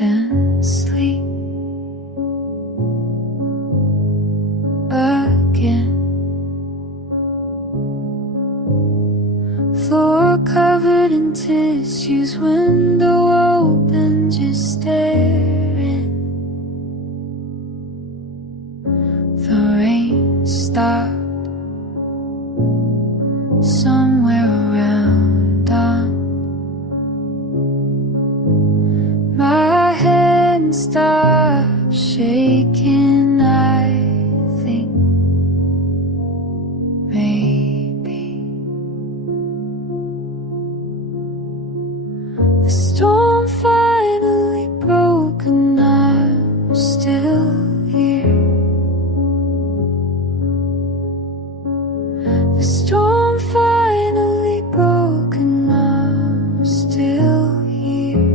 couldn't sleep again. Floor covered in tissues, window open, just staring. The rain stopped somewhere around dawn. My hand stopped shaking. I think maybe the storm finally broke and I'm still here. The storm finally broke and I'm still here.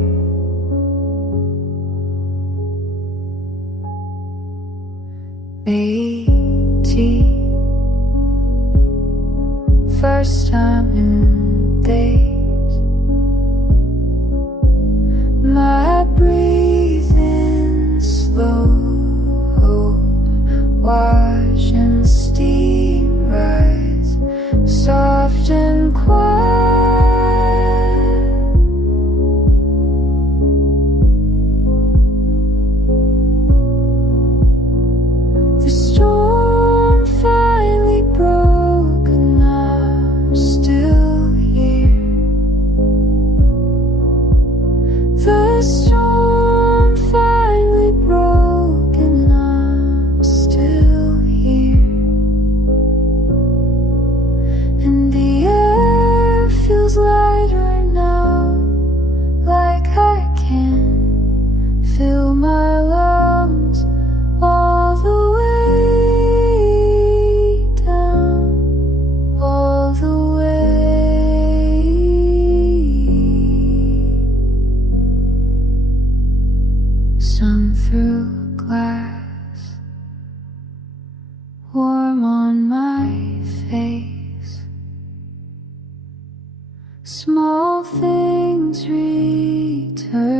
First time in days, my breathing slow, watching steam rise, soft and quiet. The storm finally broke and I'm still here. The storm finally broke and I'm still here. And the air feels lighter now, like I can feel my lungs all the way down, all the way. Sun through glass, warm on my face. Small things return.